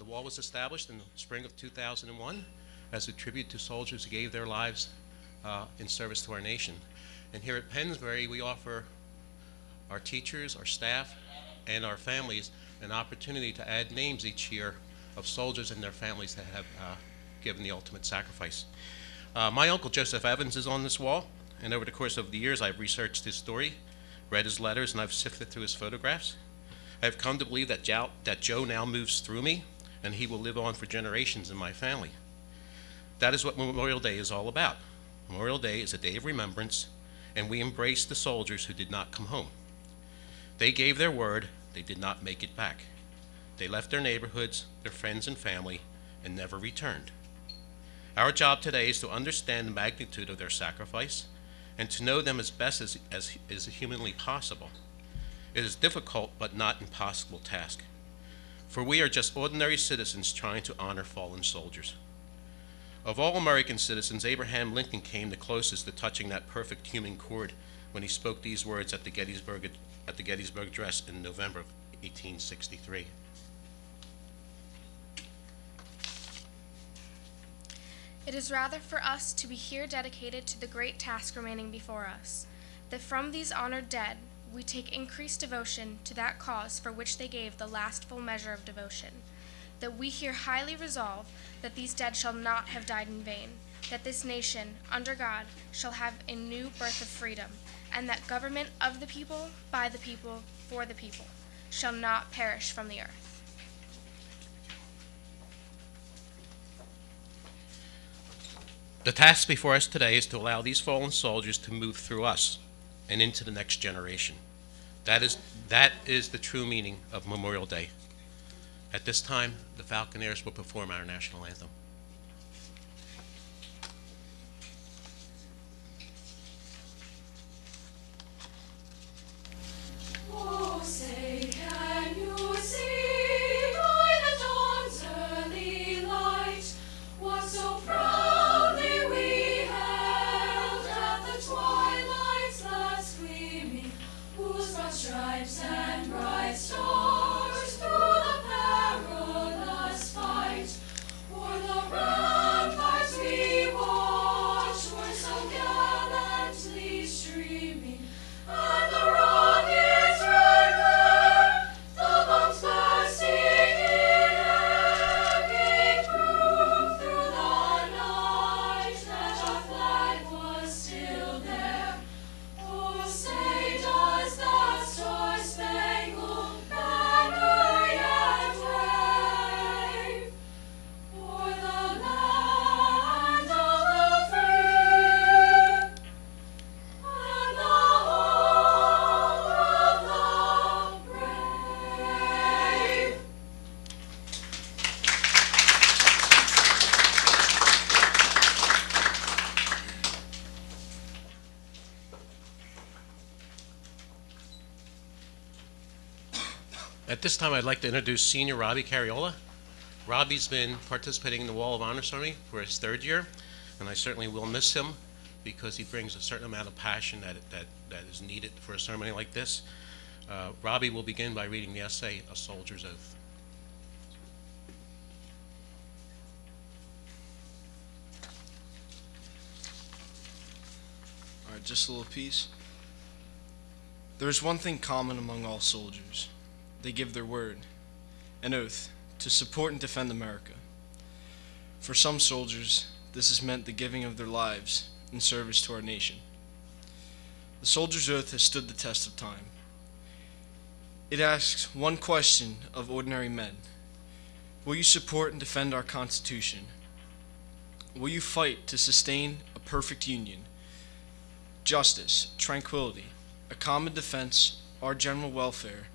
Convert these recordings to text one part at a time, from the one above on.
The wall was established in the spring of 2001 as a tribute to soldiers who gave their lives in service to our nation. And here at Pennsbury, we offer our teachers, our staff, and our families an opportunity to add names each year of soldiers and their families that have given the ultimate sacrifice. My uncle Joseph Evans is on this wall, and over the course of the years I've researched his story, read his letters, and I've sifted through his photographs. I've come to believe that Joe now moves through me, and he will live on for generations in my family. That is what Memorial Day is all about. Memorial Day is a day of remembrance, and we embrace the soldiers who did not come home. They gave their word, they did not make it back. They left their neighborhoods, their friends and family, and never returned. Our job today is to understand the magnitude of their sacrifice and to know them as best as is humanly possible. It is a difficult but not impossible task, for we are just ordinary citizens trying to honor fallen soldiers. Of all American citizens, Abraham Lincoln came the closest to touching that perfect human chord when he spoke these words at the Gettysburg Address in November of 1863. It is rather for us to be here dedicated to the great task remaining before us, that from these honored dead we take increased devotion to that cause for which they gave the last full measure of devotion, that we here highly resolve that these dead shall not have died in vain, that this nation, under God, shall have a new birth of freedom, and that government of the people, by the people, for the people, shall not perish from the earth. The task before us today is to allow these fallen soldiers to move through us and into the next generation. That is the true meaning of Memorial Day. At this time, the Falconeers will perform our national anthem. Oh, say, can you see by the dawn's early light what so proudly we held at the twilight's last gleaming, whose broad stripes and bright stars through the perilous fight o'er the ramparts we watched were so gallantly streaming, and the rockets red glare, the bombs bursting in air, gave proof through the night that our flag was still there. Oh, say, does that star-spangled banner yet wave o'er the land of the free and the home of the brave? At this time, I'd like to introduce Senior Robbie Carriola. Robbie's been participating in the Wall of Honor ceremony for his third year, and I certainly will miss him because he brings a certain amount of passion that is needed for a ceremony like this. Robbie will begin by reading the essay, A Soldier's Oath. All right, just a little piece. There is one thing common among all soldiers. They give their word, an oath, to support and defend America. For some soldiers, this has meant the giving of their lives in service to our nation. The soldier's oath has stood the test of time. It asks one question of ordinary men. Will you support and defend our Constitution? Will you fight to sustain a perfect union, justice, tranquility, a common defense, our general welfare,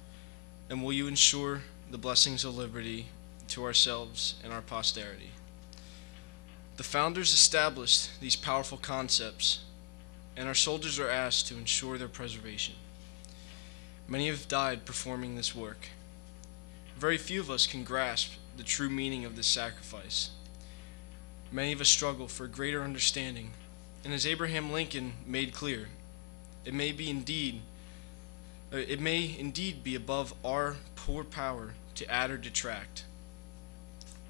and will you ensure the blessings of liberty to ourselves and our posterity? The founders established these powerful concepts, and our soldiers are asked to ensure their preservation. Many have died performing this work. Very few of us can grasp the true meaning of this sacrifice. Many of us struggle for greater understanding, and as Abraham Lincoln made clear, it may indeed be above our poor power to add or detract.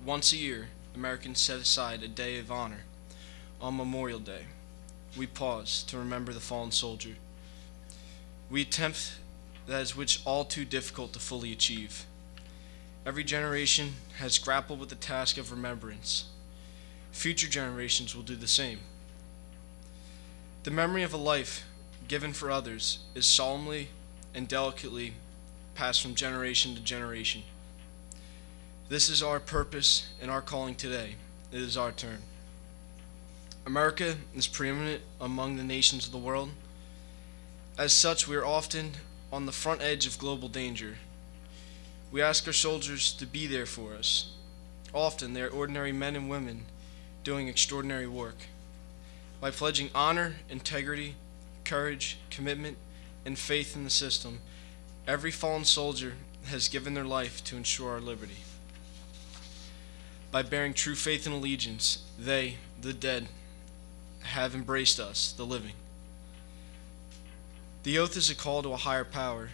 Once a year, Americans set aside a day of honor. On Memorial Day, we pause to remember the fallen soldier. We attempt that which all too difficult to fully achieve. Every generation has grappled with the task of remembrance. Future generations will do the same. The memory of a life given for others is solemnly and delicately passed from generation to generation. This is our purpose and our calling today. It is our turn. America is preeminent among the nations of the world. As such, we are often on the front edge of global danger. We ask our soldiers to be there for us. Often, they are ordinary men and women doing extraordinary work. By pledging honor, integrity, courage, commitment, and faith in the system, every fallen soldier has given their life to ensure our liberty. By bearing true faith and allegiance, they, the dead, have embraced us, the living. The oath is a call to a higher power,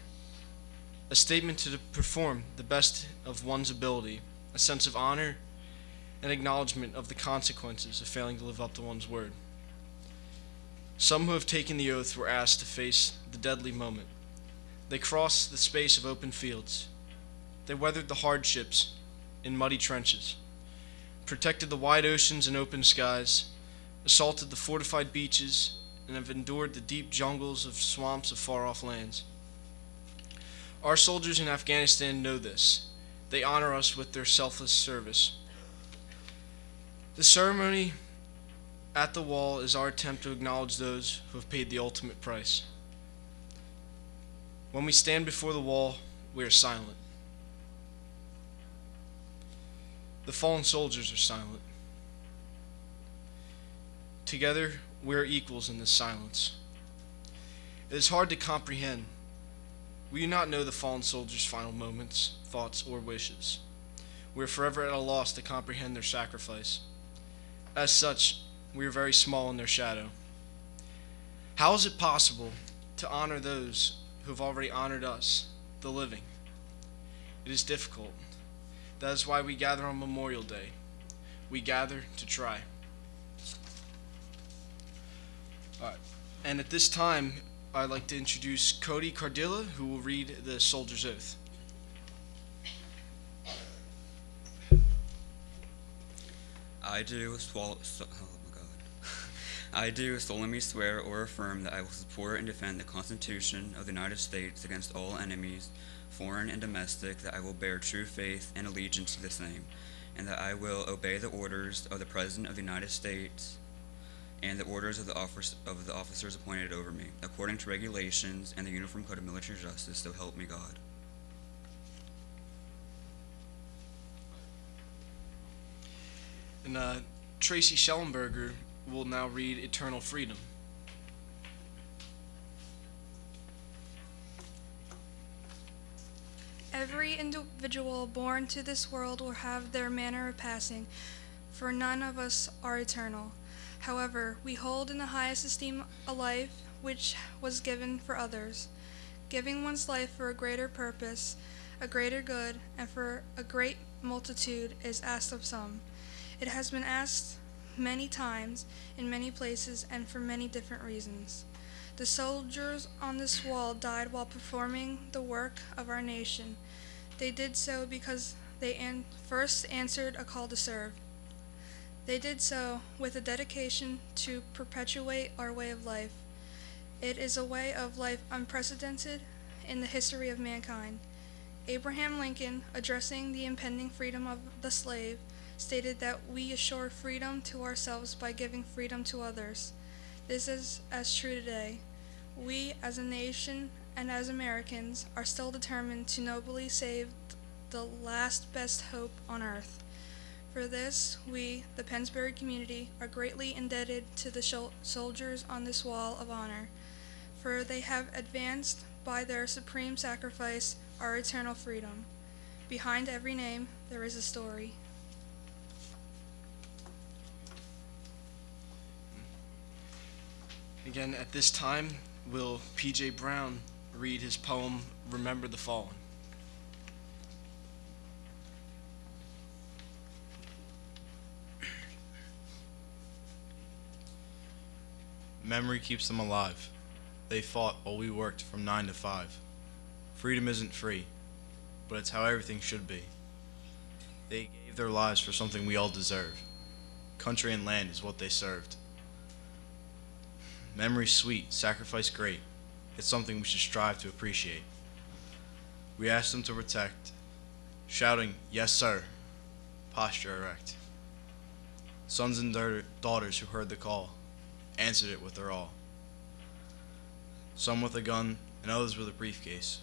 a statement to perform the best of one's ability, a sense of honor, and acknowledgement of the consequences of failing to live up to one's word. Some who have taken the oath were asked to face the deadly moment. They crossed the space of open fields. They weathered the hardships in muddy trenches, protected the wide oceans and open skies, assaulted the fortified beaches, and have endured the deep jungles of swamps of far-off lands. Our soldiers in Afghanistan know this. They honor us with their selfless service. The ceremony at the wall is our attempt to acknowledge those who have paid the ultimate price. When we stand before the wall, we are silent. The fallen soldiers are silent. Together, we are equals in this silence. It is hard to comprehend. We do not know the fallen soldiers' final moments, thoughts, or wishes. We are forever at a loss to comprehend their sacrifice. As such, we are very small in their shadow. How is it possible to honor those who have already honored us, the living? It is difficult. That is why we gather on Memorial Day. We gather to try. And at this time, I'd like to introduce Cody Cardilla, who will read the soldier's oath. I do solemnly swear or affirm that I will support and defend the Constitution of the United States against all enemies, foreign and domestic, that I will bear true faith and allegiance to the same, and that I will obey the orders of the President of the United States and the orders of the officers appointed over me, according to regulations and the Uniform Code of Military Justice, so help me God. And Tracy Schellenberger will now read Eternal Freedom. Every individual born to this world will have their manner of passing, for none of us are eternal. However, we hold in the highest esteem a life which was given for others. Giving one's life for a greater purpose, a greater good, and for a great multitude is asked of some. It has been asked many times, in many places, and for many different reasons. The soldiers on this wall died while performing the work of our nation. They did so because they first answered a call to serve. They did so with a dedication to perpetuate our way of life. It is a way of life unprecedented in the history of mankind. Abraham Lincoln, addressing the impending freedom of the slave, stated that we assure freedom to ourselves by giving freedom to others. This is as true today. We, as a nation and as Americans, are still determined to nobly save the last best hope on earth. For this, we, the Pennsbury community, are greatly indebted to the soldiers on this wall of honor, for they have advanced by their supreme sacrifice our eternal freedom. Behind every name, there is a story. Again, at this time, will P.J. Brown read his poem, Remember the Fallen. Memory keeps them alive. They fought while we worked from 9 to 5. Freedom isn't free, but it's how everything should be. They gave their lives for something we all deserve. Country and land is what they served. Memory's sweet, sacrifice great. It's something we should strive to appreciate. We ask them to protect, shouting, "Yes, sir," posture erect. Sons and daughters who heard the call answered it with their all. Some with a gun and others with a briefcase,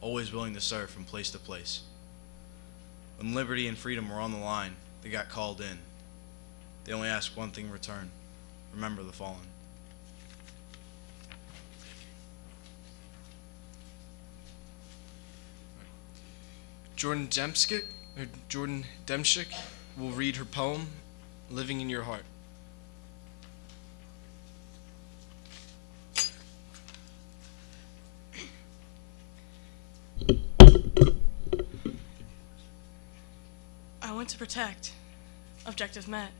always willing to serve from place to place. When liberty and freedom were on the line, they got called in. They only asked one thing in return: remember the fallen. Jordan Demschik will read her poem, "Living in Your Heart." I went to protect. Objective met.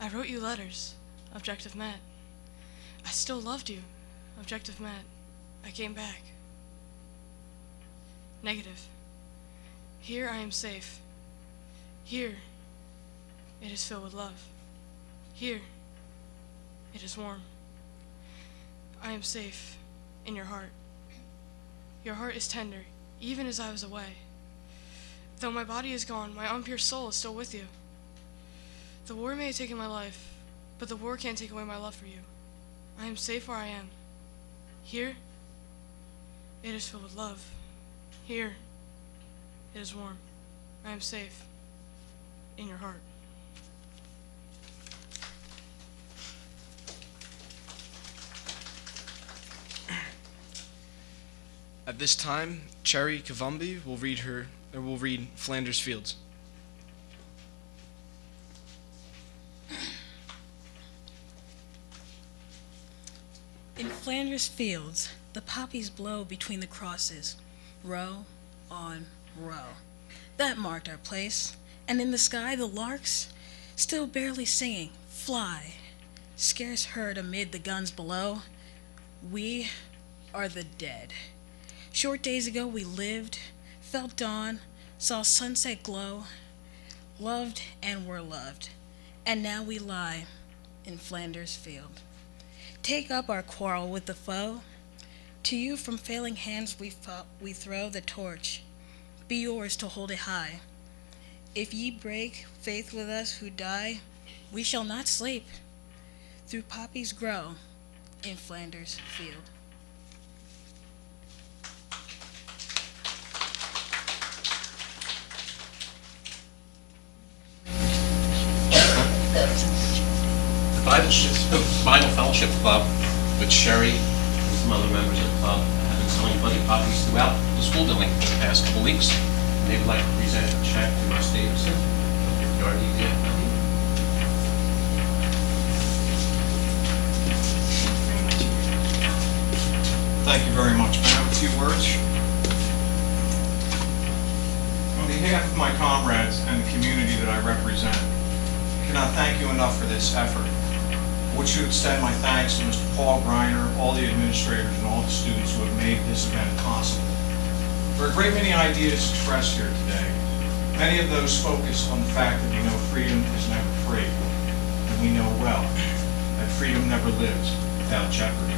I wrote you letters. Objective met. I still loved you. Objective met. I came back. Negative. Here I am safe. Here it is filled with love. Here it is warm. I am safe in your heart. Your heart is tender, even as I was away. Though my body is gone, my unpure soul is still with you. The war may have taken my life, but the war can't take away my love for you. I am safe where I am. Here it is filled with love. Here it is warm. I am safe in your heart. At this time, Cherry Kavumbi will read Flanders Fields. In Flanders Fields, the poppies blow between the crosses, row on row. That marked our place, and in the sky the larks, still barely singing, fly, scarce heard amid the guns below. We are the dead. Short days ago we lived, felt dawn, saw sunset glow, loved and were loved, and now we lie in Flanders Field. Take up our quarrel with the foe. To you from failing hands we throw the torch. Be yours to hold it high. If ye break faith with us who die, we shall not sleep. Through poppies grow in Flanders Field. The Bible Fellowship Club, with Sherry and some other members of the club, have been selling bloody poppies throughout the school building for the past couple weeks. And they would like to present a check to Ms. Davidson. You already did. Thank you very much. May I have a few words? On behalf of my comrades and the community that I represent, I cannot thank you enough for this effort. I wish to extend my thanks to Mr. Paul Greiner, all the administrators, and all the students who have made this event possible. There are a great many ideas expressed here today. Many of those focus on the fact that we know freedom is never free, and we know well that freedom never lives without jeopardy.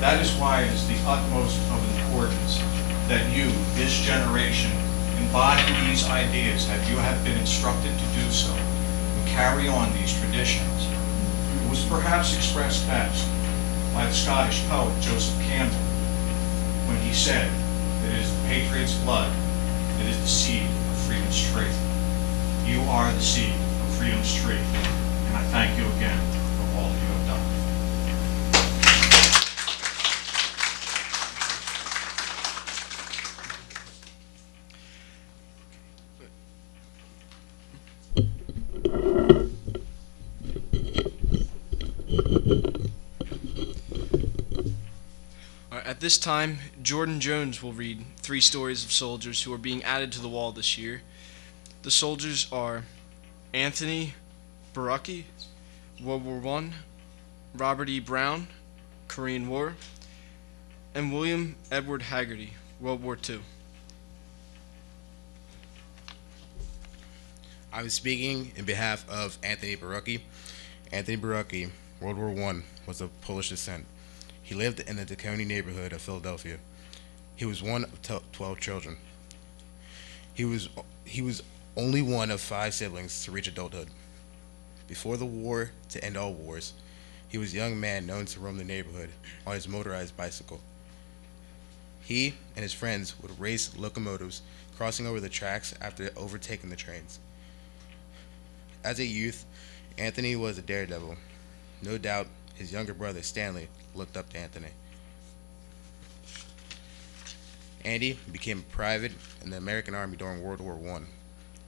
That is why it is the utmost of importance that you, this generation, embody these ideas, that you have been instructed to do so, and carry on these traditions. It was perhaps expressed best by the Scottish poet Joseph Campbell when he said that it is the patriot's blood that is the seed of freedom's tree. You are the seed of freedom's tree, and I thank you again for all that you have done. At this time, Jordan Jones will read 3 stories of soldiers who are being added to the wall this year. The soldiers are Anthony Barucki, World War I, Robert E. Brown, Korean War, and William Edward Haggerty, World War II. I'm speaking in behalf of Anthony Barucki. Anthony Barucki, World War I, was of Polish descent. He lived in the DeConey neighborhood of Philadelphia. He was one of 12 children. He was only one of 5 siblings to reach adulthood. Before the war to end all wars, he was a young man known to roam the neighborhood on his motorized bicycle. He and his friends would race locomotives, crossing over the tracks after overtaking the trains. As a youth, Anthony was a daredevil. No doubt his younger brother, Stanley, looked up to Anthony. Andy became a private in the American Army during World War I.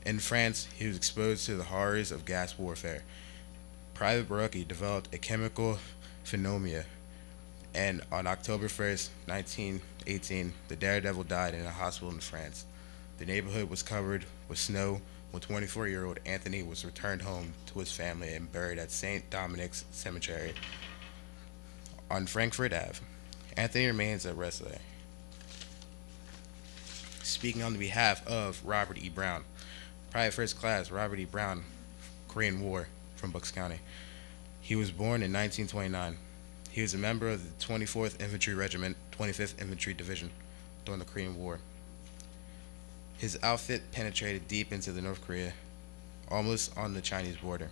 In France, he was exposed to the horrors of gas warfare. Private Barucki developed a chemical pneumonia, and on October 1st, 1918, the daredevil died in a hospital in France. The neighborhood was covered with snow when 24-year-old Anthony was returned home to his family and buried at St. Dominic's Cemetery on Frankfurt Ave. Anthony remains at rest there. Speaking on behalf of Robert E. Brown, Private First Class Robert E. Brown, Korean War, from Bucks County. He was born in 1929. He was a member of the 24th Infantry Regiment, 25th Infantry Division during the Korean War. His outfit penetrated deep into the North Korea, almost on the Chinese border.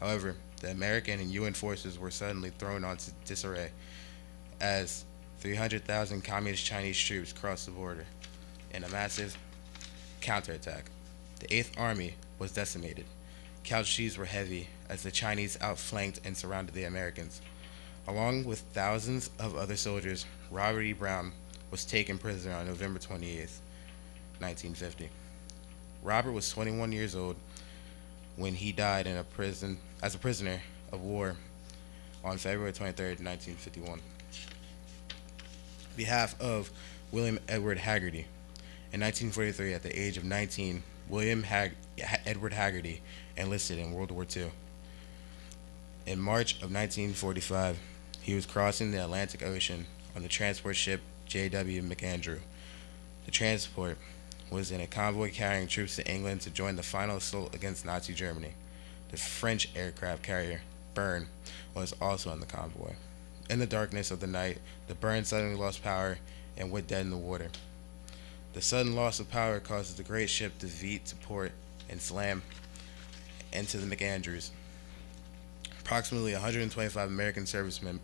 However, the American and UN forces were suddenly thrown into disarray as 300,000 communist Chinese troops crossed the border in a massive counterattack. The 8th Army was decimated. Casualties were heavy as the Chinese outflanked and surrounded the Americans. Along with thousands of other soldiers, Robert E. Brown was taken prisoner on November 28th, 1950. Robert was 21 years old when he died in a prison as a prisoner of war on February 23rd, 1951. On behalf of William Edward Haggerty, in 1943, at the age of 19, William Edward Haggerty enlisted in World War II. In March of 1945, he was crossing the Atlantic Ocean on the transport ship J.W. McAndrew. The transport was in a convoy carrying troops to England to join the final assault against Nazi Germany. The French aircraft carrier, Bern, was also in the convoy. In the darkness of the night, the Bern suddenly lost power and went dead in the water. The sudden loss of power causes the great ship to veer to port and slam into the McAndrews. Approximately 125 American servicemen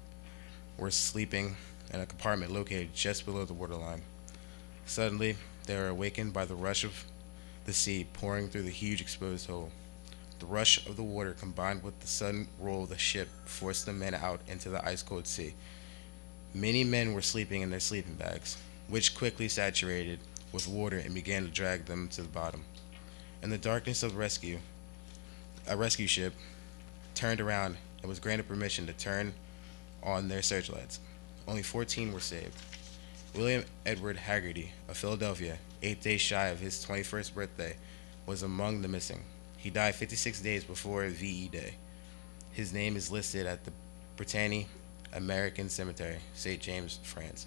were sleeping in a compartment located just below the waterline. Suddenly, they were awakened by the rush of the sea pouring through the huge exposed hole. The rush of the water combined with the sudden roll of the ship forced the men out into the ice-cold sea. Many men were sleeping in their sleeping bags, which quickly saturated with water and began to drag them to the bottom. In the darkness of rescue, a rescue ship turned around and was granted permission to turn on their searchlights. Only 14 were saved. William Edward Haggerty of Philadelphia, 8 days shy of his 21st birthday, was among the missing. He died 56 days before VE Day. His name is listed at the Brittany American Cemetery, St. James, France.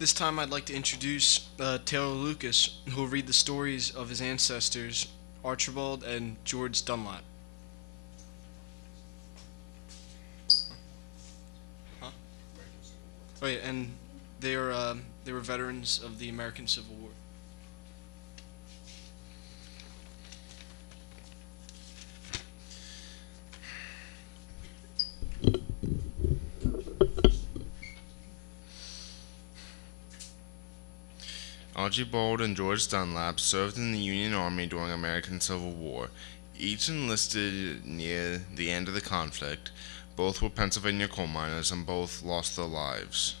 This time I'd like to introduce Taylor Lucas, who will read the stories of his ancestors, Archibald and George Dunlap. Huh? Oh yeah, and they were veterans of the American Civil War. Archibald and George Dunlap served in the Union Army during the American Civil War. Each enlisted near the end of the conflict. Both were Pennsylvania coal miners and both lost their lives.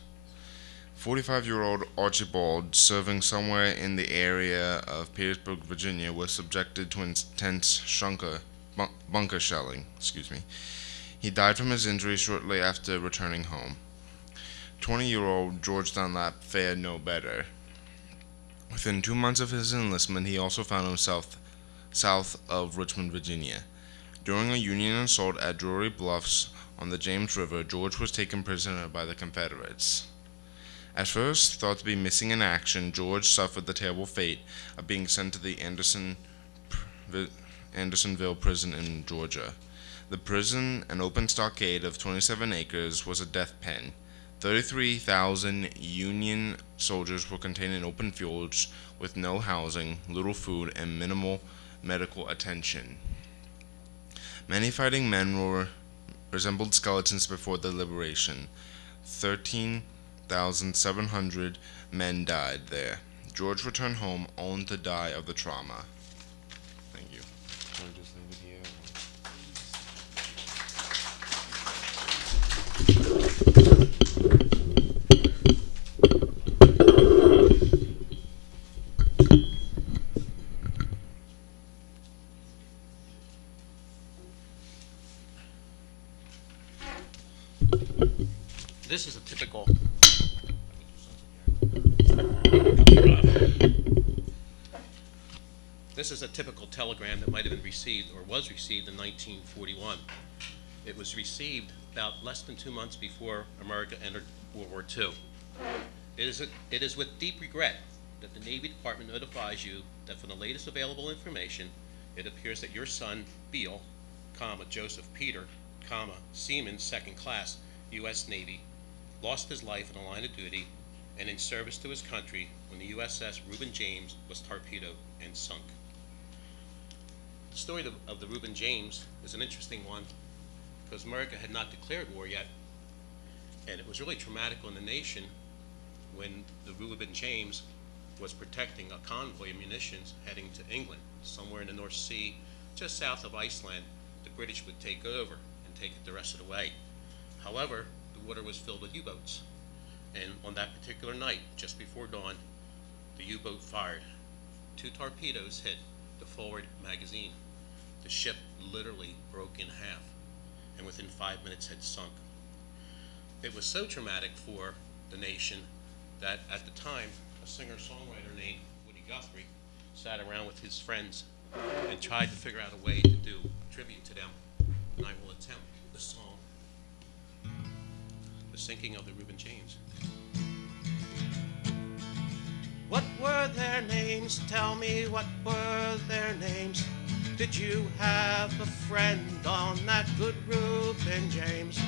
45-year-old Archibald, serving somewhere in the area of Petersburg, Virginia, was subjected to intense bunker shelling. He died from his injuries shortly after returning home. 20-year-old George Dunlap fared no better. Within 2 months of his enlistment, he also found himself south of Richmond, Virginia. During a Union assault at Drury Bluffs on the James River, George was taken prisoner by the Confederates. At first thought to be missing in action, George suffered the terrible fate of being sent to the Andersonville prison in Georgia. The prison, an open stockade of 27 acres, was a death pen. 33,000 Union soldiers were contained in open fields with no housing, little food, and minimal medical attention. Many fighting men resembled skeletons before the liberation. 13,700 men died there. George returned home only to die of the trauma. Thank you. Can we just leave it here? This is a typical telegram that might have been received or was received in 1941. It was received about less than 2 months before America entered World War II. It is with deep regret that the Navy Department notifies you that from the latest available information, it appears that your son, Beale, Joseph Peter, Seaman, 2nd class, U.S. Navy, lost his life in the line of duty and in service to his country when the USS Reuben James was torpedoed and sunk. The story of the Reuben James is an interesting one because America had not declared war yet, and it was really traumatic on the nation when the Reuben James was protecting a convoy of munitions heading to England, somewhere in the North Sea, just south of Iceland. The British would take over and take it the rest of the way. However, the water was filled with U-boats, and on that particular night, just before dawn, the U-boat fired. 2 torpedoes hit the forward magazine. The ship literally broke in half, and within 5 minutes had sunk. It was so traumatic for the nation that at the time, a singer-songwriter named Woody Guthrie sat around with his friends and tried to figure out a way to do tribute to them. And I will attempt the song, The Sinking of the Reuben James. What were their names? Tell me, what were their names? Did you have a friend on that good Reuben James?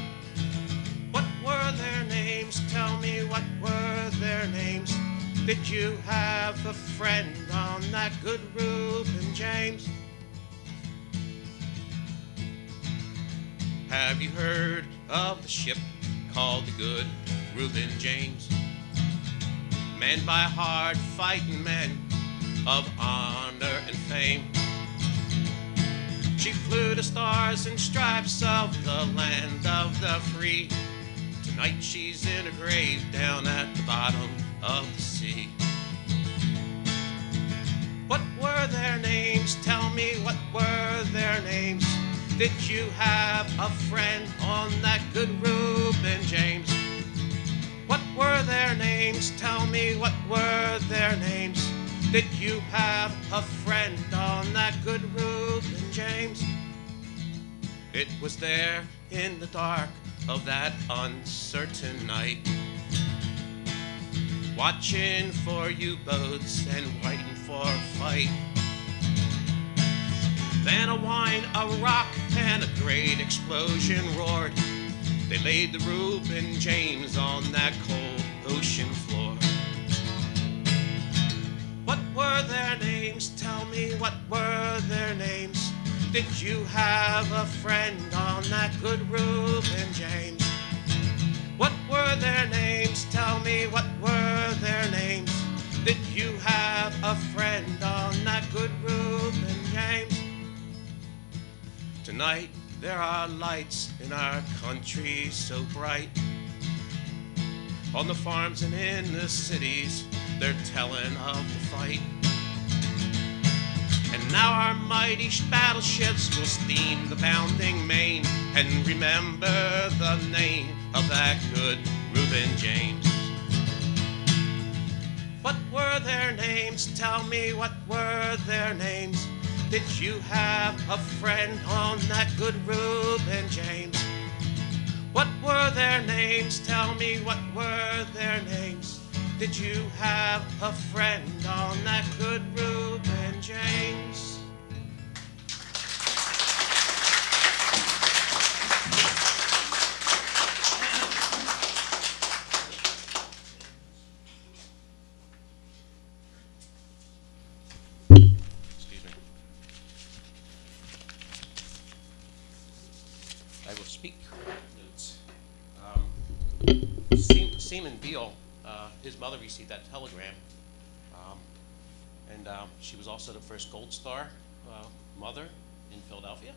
What were their names? Tell me, what were their names? Did you have a friend on that good Reuben James? Have you heard of the ship called the good Reuben James? Manned by hard-fighting men of honor and fame. She flew the stars and stripes of the land of the free. Tonight she's in a grave down at the bottom of the sea. What were their names? Tell me, what were their names? Did you have a friend on that good Reuben James? What were their names? Tell me, what were their names? Did you have a friend on that good Reuben James? It was there in the dark of that uncertain night, watching for U-boats and waiting for a fight. Then a whine, a rock, and a great explosion roared. They laid the Reuben James on that cold ocean floor. What were their names? Tell me, what were their names? Did you have a friend on that good Reuben James? What were their names? Tell me, what were their names? Did you have a friend on that good Reuben James? Tonight there are lights in our country so bright. On the farms and in the cities, they're telling of the fight. And now our mighty battleships will steam the bounding main and remember the name of that good Reuben James. What were their names? Tell me, what were their names? Did you have a friend on that good Reuben James? What were their names? Tell me, what were their names? Did you have a friend on that good Reuben James? Excuse me. I will speak. Seaman Beale, his mother received that telegram, and she was also the first Gold Star mother in Philadelphia.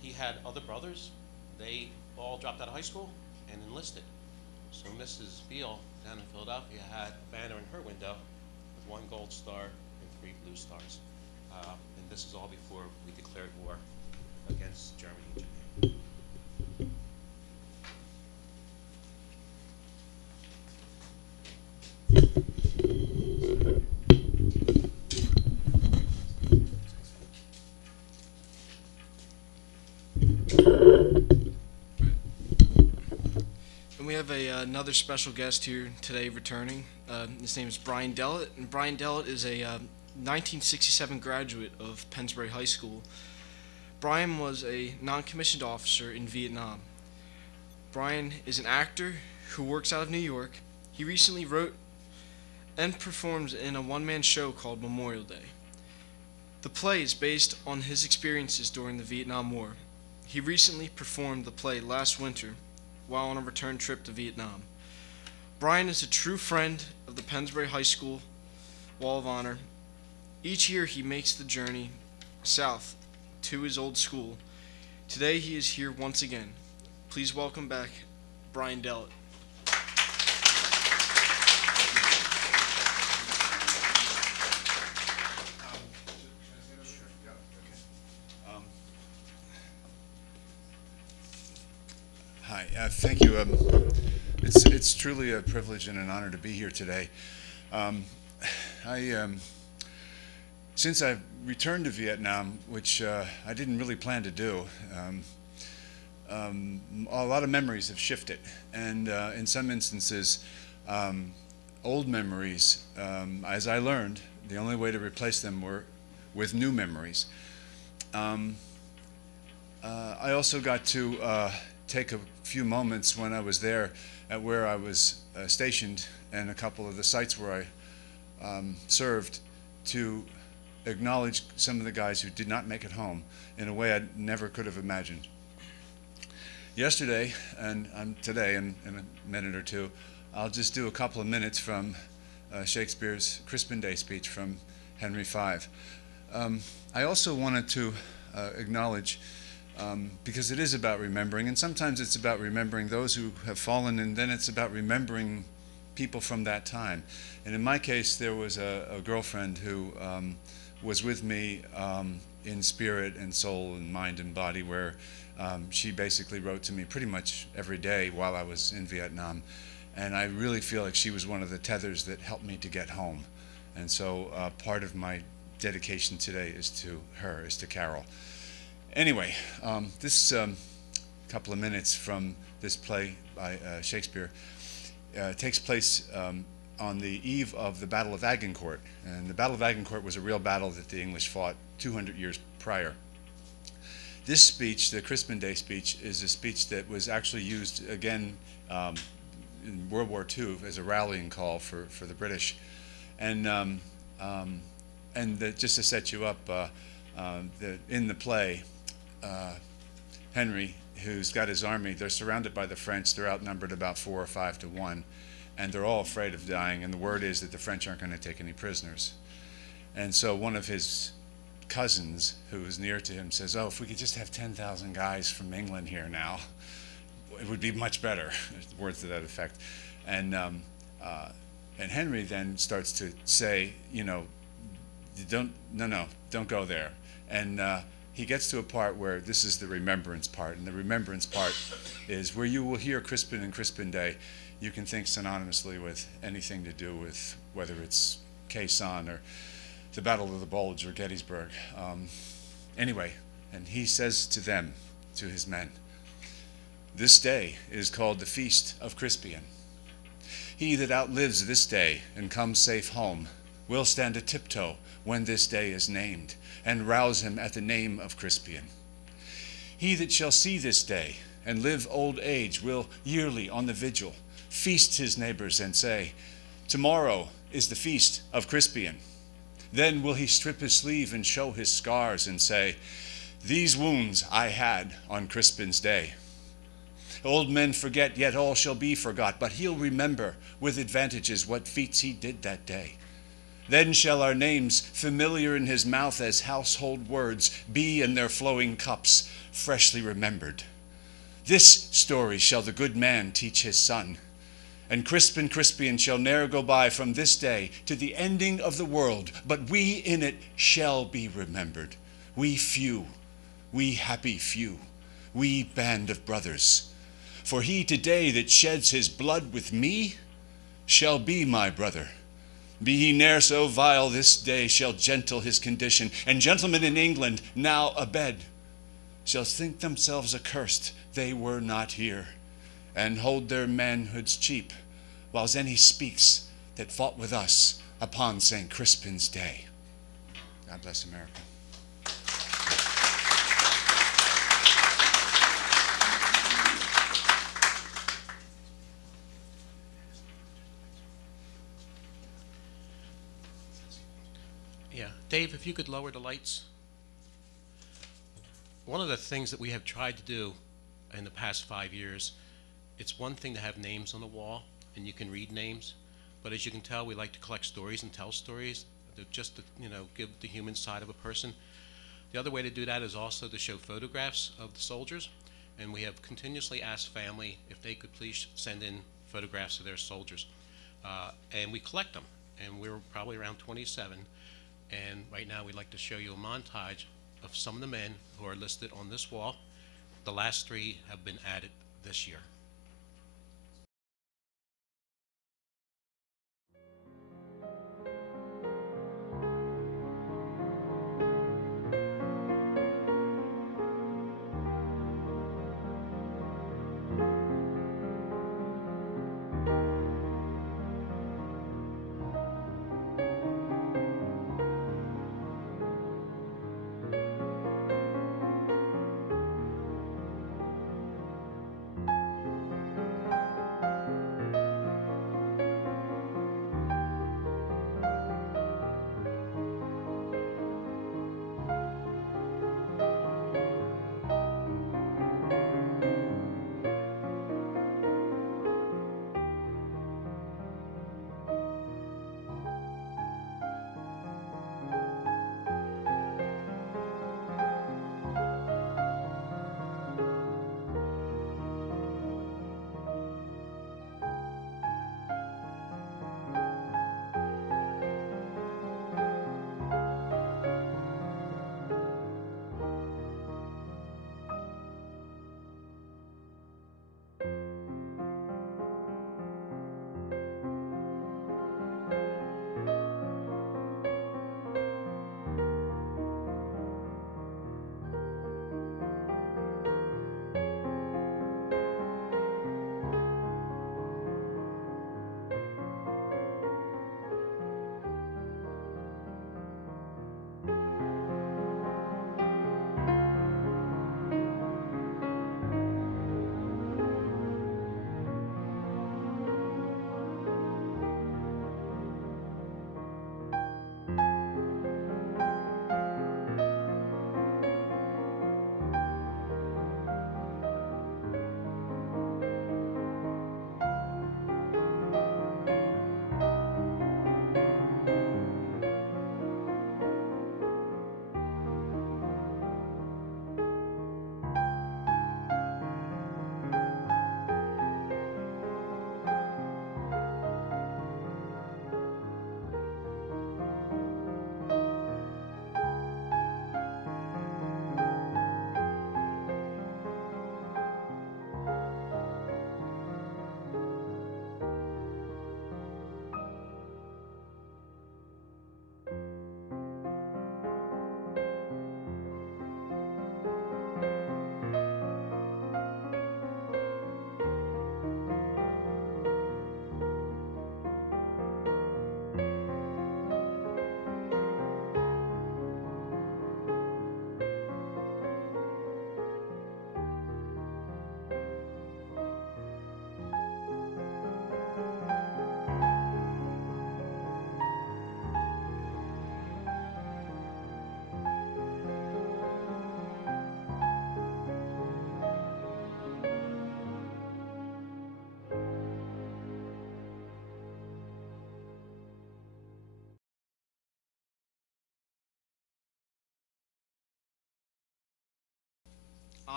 He had other brothers. They all dropped out of high school and enlisted. So Mrs. Beale down in Philadelphia had a banner in her window with 1 Gold Star and 3 Blue Stars. And this is all before we declared war against Germany and Japan. And we have another special guest here today returning. His name is Brian Dellett, and Brian Dellett is a 1967 graduate of Pennsbury High School. Brian was a non-commissioned officer in Vietnam. Brian is an actor who works out of New York. He recently wrote and performs in a one-man show called Memorial Day. The play is based on his experiences during the Vietnam War. He recently performed the play last winter while on a return trip to Vietnam. Brian is a true friend of the Pennsbury High School Wall of Honor. Each year he makes the journey south to his old school. Today he is here once again. Please welcome back Brian Dellett. Hi, thank you. It's truly a privilege and an honor to be here today. Since I've returned to Vietnam, which I didn't really plan to do, a lot of memories have shifted, and in some instances, old memories, as I learned, the only way to replace them were with new memories. I also got to take a few moments when I was there at where I was stationed and a couple of the sites where I served to acknowledge some of the guys who did not make it home in a way I never could have imagined. Yesterday and today in a minute or two, I'll just do a couple of minutes from Shakespeare's Crispin Day speech from Henry V. I also wanted to acknowledge, because it is about remembering, and sometimes it's about remembering those who have fallen, and then it's about remembering people from that time. And in my case, there was a girlfriend who was with me in spirit and soul and mind and body, where she basically wrote to me pretty much every day while I was in Vietnam. And I really feel like she was one of the tethers that helped me to get home. And so part of my dedication today is to her, is to Carol. Anyway, this couple of minutes from this play by Shakespeare takes place on the eve of the Battle of Agincourt. And the Battle of Agincourt was a real battle that the English fought 200 years prior. This speech, the Crispin Day speech, is a speech that was actually used again in World War II as a rallying call for the British. And just to set you up, in the play, Henry, who's got his army, they're surrounded by the French. They're outnumbered about 4 or 5 to 1, and they're all afraid of dying, and the word is that the French aren't going to take any prisoners. And so one of his cousins, who is near to him, says, "Oh, if we could just have 10,000 guys from England here now, it would be much better." Words to that effect. And Henry then starts to say, you know, don't go there. And he gets to a part where this is the remembrance part, and the remembrance part is where you will hear Crispin and Crispin Day. You can think synonymously with anything to do with whether it's Quai Son or the Battle of the Bulge or Gettysburg. Anyway, and he says to them, to his men, "This day is called the Feast of Crispian. He that outlives this day and comes safe home will stand a tiptoe when this day is named, and rouse him at the name of Crispian. He that shall see this day and live old age will yearly on the vigil feast his neighbors and say, 'Tomorrow is the feast of Crispian.' Then will he strip his sleeve and show his scars and say, 'These wounds I had on Crispin's day.' Old men forget, yet all shall be forgot, but he'll remember with advantages what feats he did that day. Then shall our names, familiar in his mouth as household words, be in their flowing cups freshly remembered. This story shall the good man teach his son, and Crispin Crispian shall ne'er go by from this day to the ending of the world, but we in it shall be remembered. We few, we happy few, we band of brothers. For he today that sheds his blood with me shall be my brother. Be he ne'er so vile, this day shall gentle his condition, and gentlemen in England, now abed, shall think themselves accursed they were not here, and hold their manhoods cheap, whiles any speaks that fought with us upon St. Crispin's day." God bless America. Yeah, Dave, if you could lower the lights. One of the things that we have tried to do in the past 5 years, it's one thing to have names on the wall and you can read names, but as you can tell, we like to collect stories and tell stories, just to, give the human side of a person. The other way to do that is also to show photographs of the soldiers, and we have continuously asked family if they could please send in photographs of their soldiers, and we collect them, and we're probably around 27. And right now we'd like to show you a montage of some of the men who are listed on this wall. The last 3 have been added this year.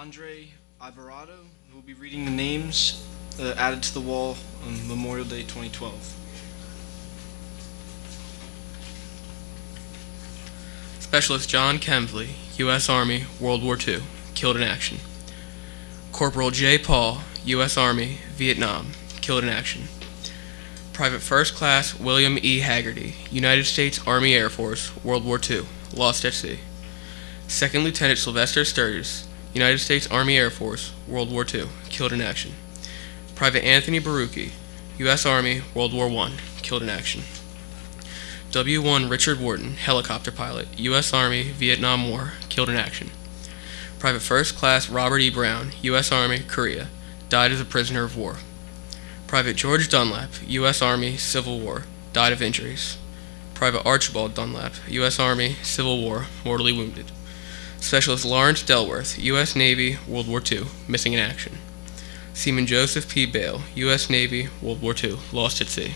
Andre Alvarado, who will be reading the names added to the wall on Memorial Day 2012. Specialist John Kemsley, U.S. Army, World War II, killed in action. Corporal J. Paul, U.S. Army, Vietnam, killed in action. Private First Class William E. Haggerty, United States Army Air Force, World War II, lost at sea. Second Lieutenant Sylvester Sturgis, United States Army Air Force, World War II, killed in action. Private Anthony Barucki, U.S. Army, World War I, killed in action. W-1 Richard Wharton, helicopter pilot, U.S. Army, Vietnam War, killed in action. Private First Class Robert E. Brown, U.S. Army, Korea, died as a prisoner of war. Private George Dunlap, U.S. Army, Civil War, died of injuries. Private Archibald Dunlap, U.S. Army, Civil War, mortally wounded. Specialist Lawrence Delworth, U.S. Navy, World War II, missing in action. Seaman Joseph P. Bale, U.S. Navy, World War II, lost at sea.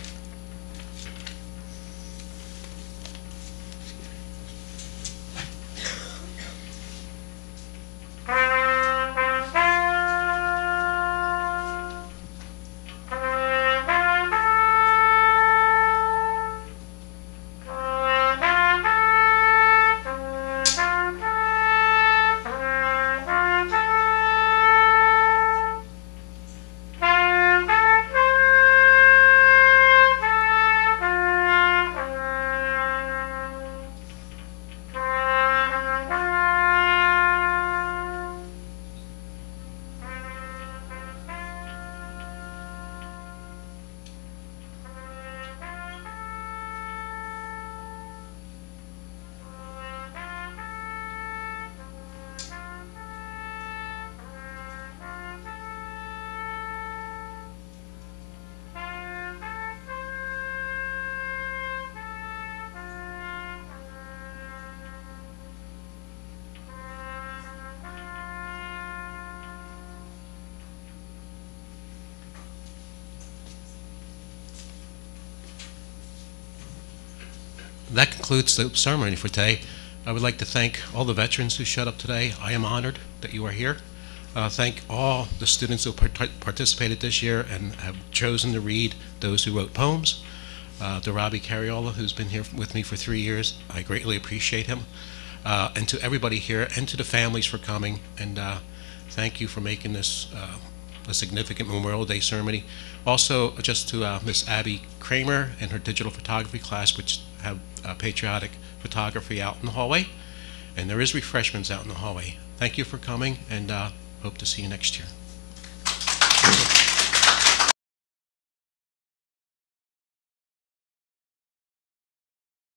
That concludes the ceremony for today. I would like to thank all the veterans who showed up today. I am honored that you are here. Thank all the students who participated this year and have chosen to read those who wrote poems. To Robbie Carriola, who's been here with me for 3 years, I greatly appreciate him. And to everybody here and to the families for coming. And thank you for making this a significant Memorial Day ceremony. Also, just to Miss Abby Kramer and her digital photography class, which have patriotic photography out in the hallway. And there is refreshments out in the hallway. Thank you for coming, and hope to see you next year.